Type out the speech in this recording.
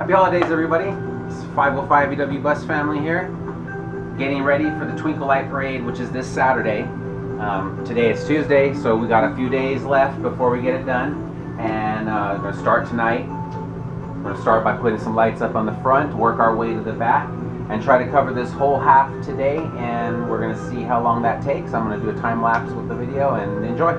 Happy holidays, everybody. It's 505 EW Bus family here, getting ready for the Twinkle Light Parade, which is this Saturday. Today it's Tuesday, so we got a few days left before we get it done, and we're going to start tonight. We're going to start by putting some lights up on the front, work our way to the back, and try to cover this whole half today, and we're going to see how long that takes. I'm going to do a time lapse with the video, and enjoy.